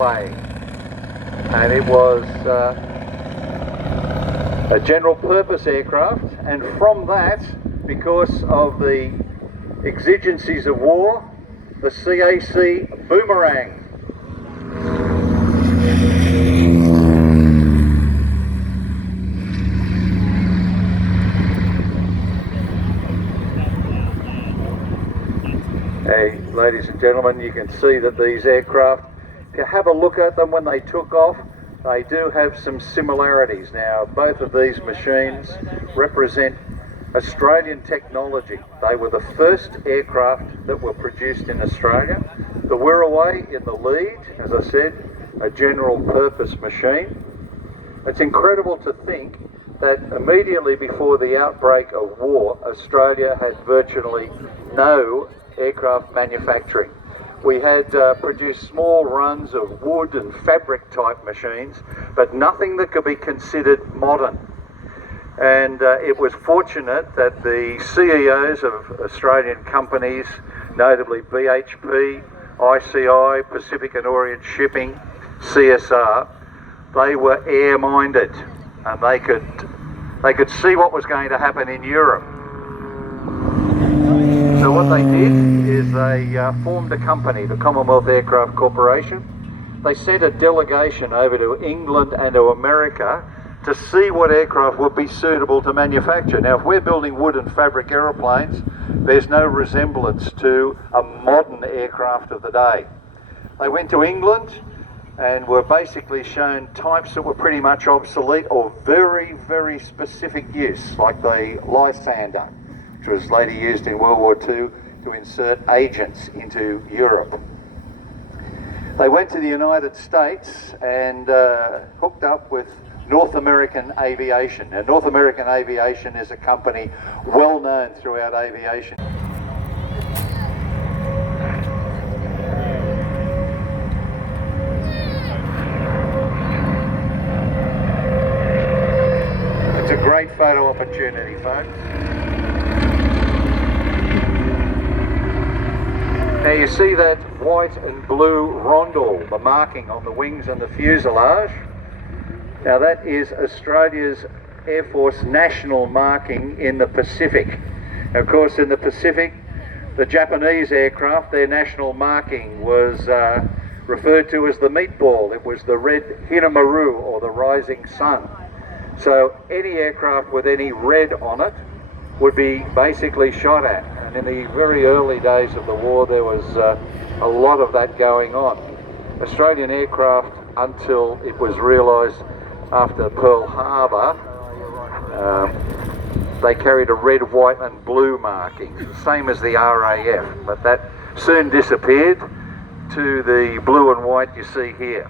Wirraway, and it was a general purpose aircraft, and from that, because of the exigencies of war, the CAC Boomerang. Hey, ladies and gentlemen, you can see that these aircraft, if you have a look at them when they took off, they do have some similarities. Now, both of these machines represent Australian technology. They were the first aircraft that were produced in Australia. The Wirraway in the lead, as I said, a general purpose machine. It's incredible to think that immediately before the outbreak of war, Australia had virtually no aircraft manufacturing. We had produced small runs of wood and fabric type machines, but nothing that could be considered modern. And it was fortunate that the CEOs of Australian companies, notably BHP, ICI, Pacific and Orient Shipping, CSR, they were air-minded, and they could see what was going to happen in Europe. So what they did is they formed a company, the Commonwealth Aircraft Corporation. They sent a delegation over to England and to America to see what aircraft would be suitable to manufacture. Now, if we're building wood and fabric aeroplanes, there's no resemblance to a modern aircraft of the day. They went to England and were basically shown types that were pretty much obsolete or very, very specific use, like the Lysander, which was later used in World War II to insert agents into Europe. They went to the United States and hooked up with North American Aviation. Now, North American Aviation is a company well known throughout aviation. It's a great photo opportunity, folks. Now you see that white and blue rondel, the marking on the wings and the fuselage. Now that is Australia's Air Force national marking in the Pacific. Now, of course, in the Pacific, the Japanese aircraft, their national marking was referred to as the meatball. It was the red Hinamaru, or the rising sun. So any aircraft with any red on it would be basically shot at. And in the very early days of the war, there was a lot of that going on. Australian aircraft, until it was realised after Pearl Harbor, they carried a red, white and blue marking, same as the RAF, but that soon disappeared to the blue and white you see here.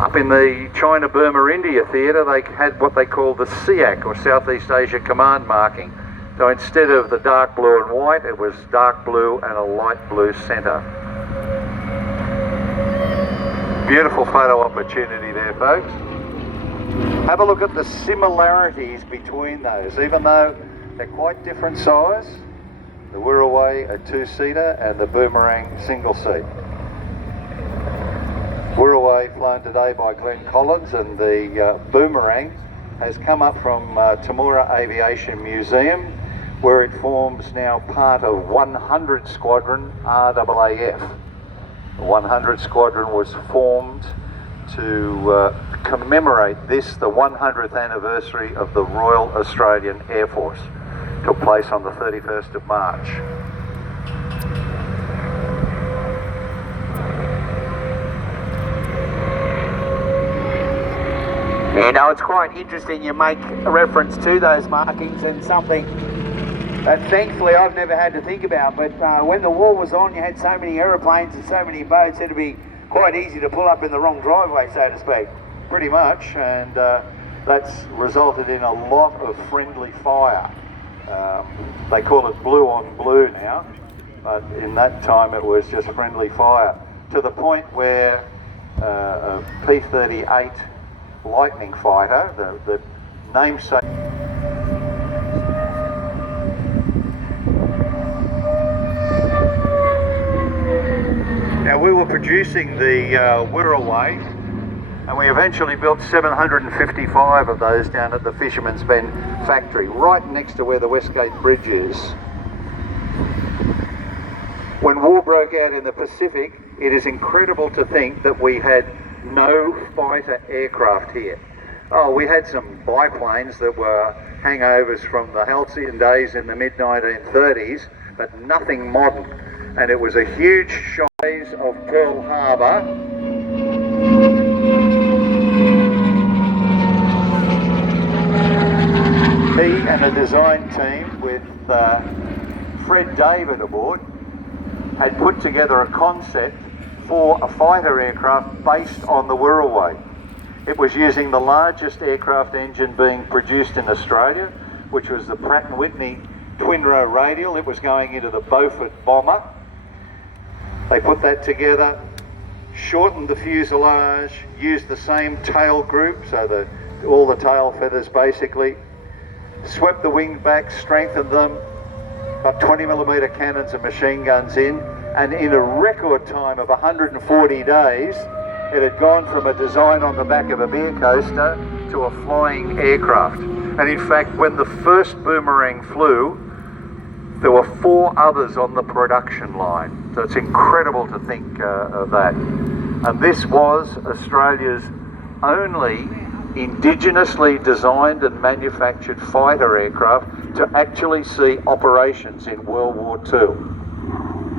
Up in the China, Burma, India theatre, they had what they called the CAC, or Southeast Asia Command marking. So instead of the dark blue and white, it was dark blue and a light blue centre. Beautiful photo opportunity there, folks. Have a look at the similarities between those, even though they're quite different size. The Wirraway a two-seater and the Boomerang single-seat. Wirraway flown today by Glenn Collins, and the Boomerang has come up from Temora Aviation Museum, where it forms now part of 100 Squadron RAAF. The 100 Squadron was formed to commemorate this, the 100th anniversary of the Royal Australian Air Force. It took place on the 31st of March. You know, it's quite interesting you make a reference to those markings, and something that thankfully I've never had to think about, but when the war was on, you had so many aeroplanes and so many boats, it'd be quite easy to pull up in the wrong driveway, so to speak. Pretty much, and that's resulted in a lot of friendly fire. They call it blue on blue now, but in that time it was just friendly fire, to the point where a P-38 Lightning fighter, the namesake. Now we were producing the Wirraway, and we eventually built 755 of those down at the Fisherman's Bend factory, right next to where the Westgate Bridge is. When war broke out in the Pacific, it is incredible to think that we had no fighter aircraft here. Oh, we had some biplanes that were hangovers from the halcyon days in the mid-1930s, but nothing modern. And it was a huge shock of Pearl Harbor. He and a design team with Fred David aboard had put together a concept for a fighter aircraft based on the Wirraway. It was using the largest aircraft engine being produced in Australia, which was the Pratt & Whitney twin-row radial. It was going into the Beaufort bomber. They put that together, shortened the fuselage, used the same tail group, so all the tail feathers basically, swept the wing back, strengthened them, got 20mm cannons and machine guns in, and in a record time of 140 days, it had gone from a design on the back of a beer coaster to a flying aircraft. And in fact, when the first Boomerang flew, there were 4 others on the production line. So it's incredible to think of that. And this was Australia's only indigenously designed and manufactured fighter aircraft to actually see operations in World War II.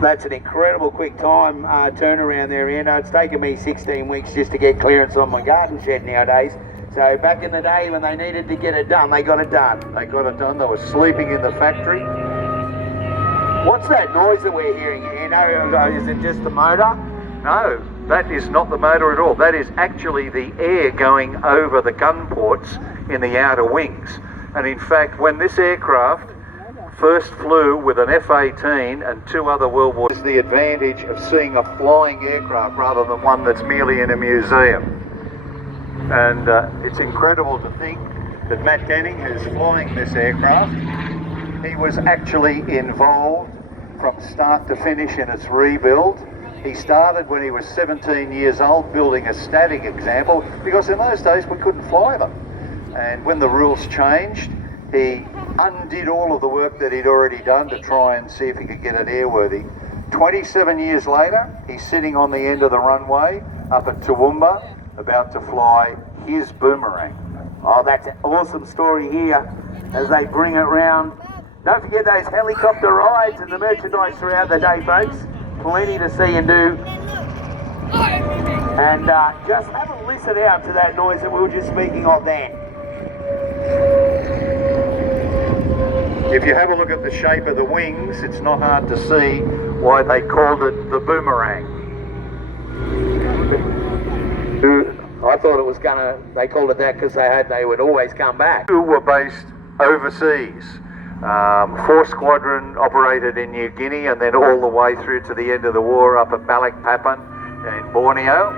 That's an incredible quick time turnaround there, Ian. It's taken me 16 weeks just to get clearance on my garden shed nowadays. So back in the day when they needed to get it done, they got it done. They got it done. They were sleeping in the factory. What's that noise that we're hearing, Ian? Is it just the motor? No, that is not the motor at all. That is actually the air going over the gun ports in the outer wings. And in fact, when this aircraft first flew with an F-18 and 2 other World War II, is the advantage of seeing a flying aircraft rather than one that's merely in a museum. And it's incredible to think that Matt Denning, who's flying this aircraft, he was actually involved from start to finish in its rebuild. He started when he was 17 years old building a static example, because in those days we couldn't fly them. And when the rules changed, he undid all of the work that he'd already done to try and see if he could get it airworthy. 27 years later, he's sitting on the end of the runway up at Toowoomba, about to fly his Boomerang. Oh, that's an awesome story here as they bring it round. Don't forget those helicopter rides and the merchandise throughout the day, folks. Plenty to see and do. And just have a listen out to that noise that we were just speaking of then. If you have a look at the shape of the wings, it's not hard to see why they called it the Boomerang. I thought it was they called it that because they would always come back. Who were based overseas. 4th Squadron operated in New Guinea and then all the way through to the end of the war up at Balikpapan in Borneo.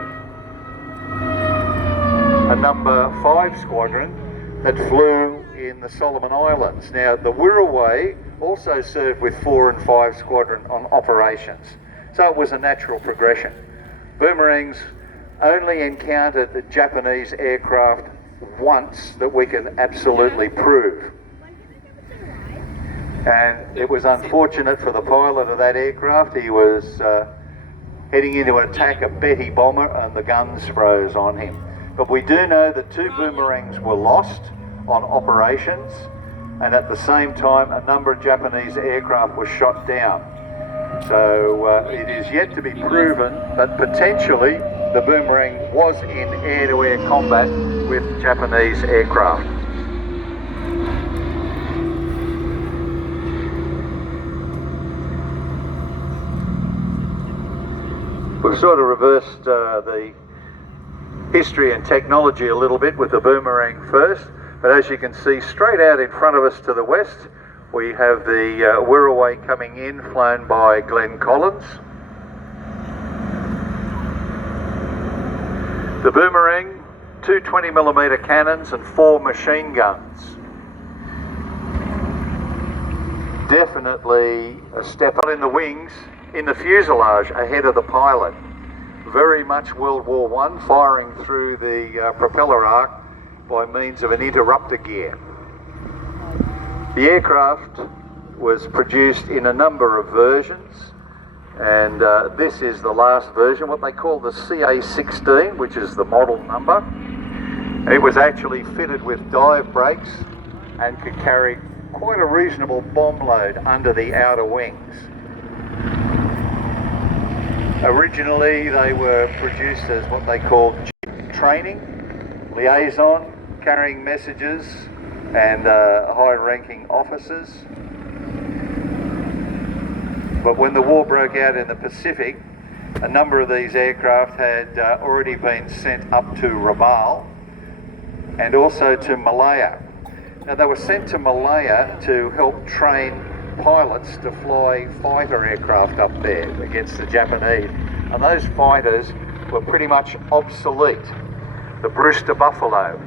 A number 5 Squadron that flew in the Solomon Islands. Now the Wirraway also served with 4 and 5 Squadron on operations. So it was a natural progression. Boomerangs only encountered the Japanese aircraft once that we can absolutely prove. And it was unfortunate for the pilot of that aircraft. He was heading into an attack, a Betty bomber, and the guns froze on him. But we do know that 2 Boomerangs were lost on operations, and at the same time a number of Japanese aircraft were shot down. So it is yet to be proven that potentially the Boomerang was in air-to-air combat with Japanese aircraft. We've sort of reversed the history and technology a little bit with the Boomerang first, but as you can see straight out in front of us to the west, we have the Wirraway coming in, flown by Glenn Collins. The Boomerang, 2 20mm cannons and 4 machine guns. Definitely a step up in the wings. in the fuselage ahead of the pilot. Very much World War I, firing through the propeller arc by means of an interrupter gear. The aircraft was produced in a number of versions, and this is the last version, what they call the CA-16, which is the model number. It was actually fitted with dive brakes and could carry quite a reasonable bomb load under the outer wings. Originally they were produced as what they called training, liaison, carrying messages and high-ranking officers. But when the war broke out in the Pacific, a number of these aircraft had already been sent up to Rabaul and also to Malaya. Now they were sent to Malaya to help train pilots to fly fighter aircraft up there against the Japanese. And those fighters were pretty much obsolete. The Brewster Buffalo.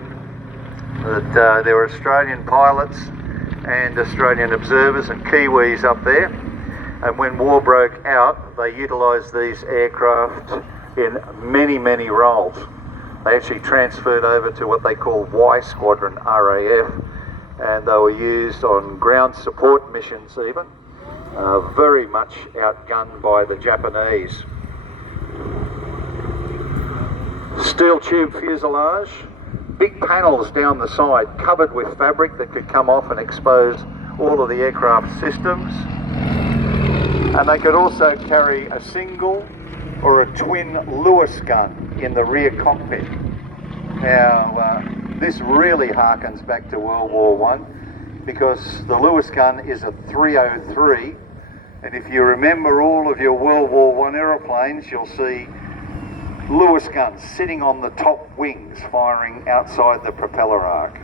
There were Australian pilots and Australian observers and Kiwis up there. And when war broke out, they utilised these aircraft in many, many roles. They actually transferred over to what they call Y Squadron, RAF, and they were used on ground support missions even, very much outgunned by the Japanese. Steel tube fuselage, big panels down the side covered with fabric that could come off and expose all of the aircraft systems. And they could also carry a single or a twin Lewis gun in the rear cockpit. Now, this really harkens back to World War I, because the Lewis gun is a 303, and if you remember all of your World War I aeroplanes, you'll see Lewis guns sitting on the top wings firing outside the propeller arc.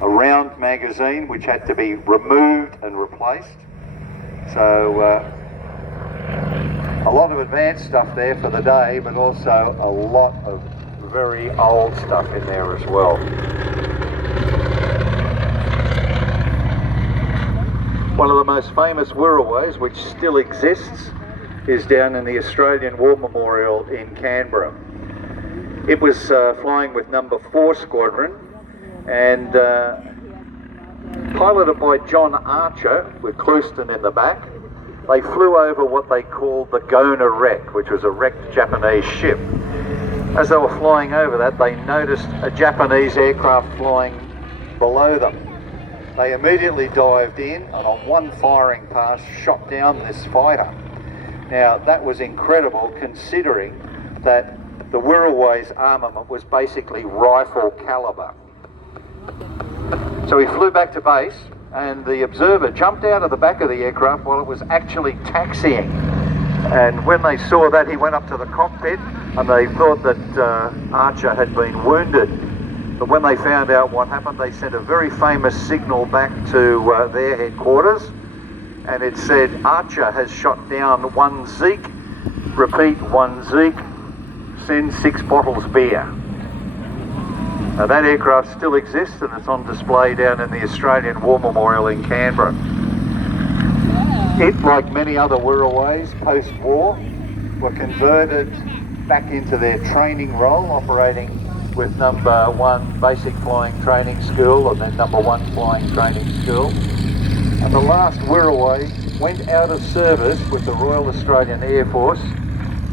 A round magazine which had to be removed and replaced. So a lot of advanced stuff there for the day, but also a lot of very old stuff in there as well. One of the most famous Wirraways, which still exists, is down in the Australian War Memorial in Canberra. It was flying with number 4 Squadron and piloted by John Archer with Clouston in the back. They flew over what they called the Gona wreck, which was a wrecked Japanese ship. As they were flying over that, they noticed a Japanese aircraft flying below them. They immediately dived in and on one firing pass shot down this fighter. Now that was incredible, considering that the Wirraway's armament was basically rifle caliber. So he flew back to base, and the observer jumped out of the back of the aircraft while it was actually taxiing. And when they saw that, he went up to the cockpit and they thought that Archer had been wounded. But when they found out what happened, they sent a very famous signal back to their headquarters, and it said, "Archer has shot down 1 Zeke, repeat 1 Zeke, send 6 bottles beer." Now that aircraft still exists and it's on display down in the Australian War Memorial in Canberra. It, like many other Wirraways post-war, were converted back into their training role, operating with number 1 Basic Flying Training School and then number 1 Flying Training School. And the last Wirraway went out of service with the Royal Australian Air Force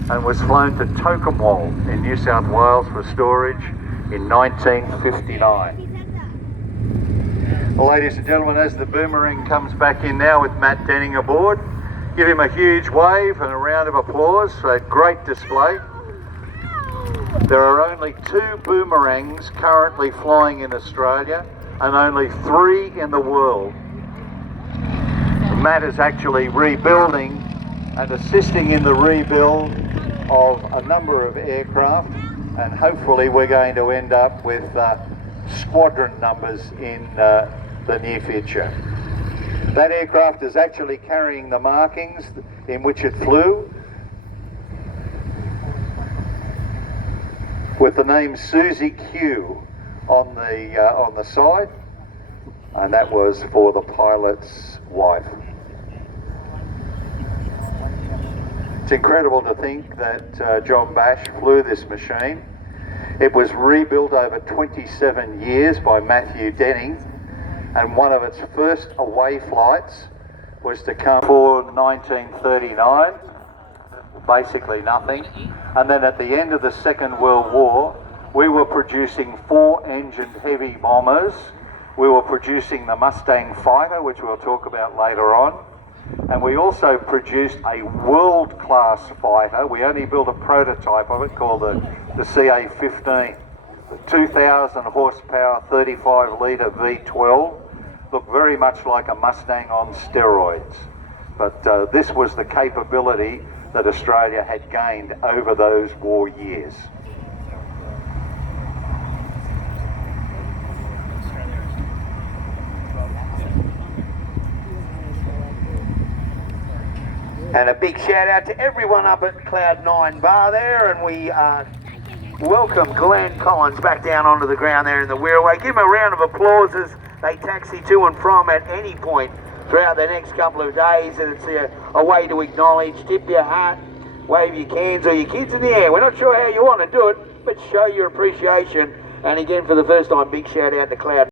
and was flown to Tocumwal in New South Wales for storage in 1959. Well, ladies and gentlemen, as the Boomerang comes back in now with Matt Denning aboard, give him a huge wave and a round of applause for that great display. There are only 2 Boomerangs currently flying in Australia and only 3 in the world. Matt is actually rebuilding and assisting in the rebuild of a number of aircraft, and hopefully we're going to end up with squadron numbers in the near future. That aircraft is actually carrying the markings in which it flew, with the name Susie Q on the side, and that was for the pilot's wife. It's incredible to think that John Bash flew this machine. It was rebuilt over 27 years by Matthew Denning, and one of its first away flights was to come for 1939, basically nothing. And then at the end of the Second World War, we were producing 4-engined heavy bombers. We were producing the Mustang fighter, which we'll talk about later on. And we also produced a world-class fighter. We only built a prototype of it called the CA-15. The 2,000 horsepower, 35-litre V12. Looked very much like a Mustang on steroids. But this was the capability that Australia had gained over those war years. And a big shout out to everyone up at Cloud 9 Bar there, and we welcome Glenn Collins back down onto the ground there in the Wirraway. Give him a round of applause as they taxi to and from at any point throughout the next couple of days, and it's a way to acknowledge, tip your hat, wave your cans or your kids in the air. We're not sure how you want to do it, but show your appreciation. And again, for the first time, big shout out to Cloud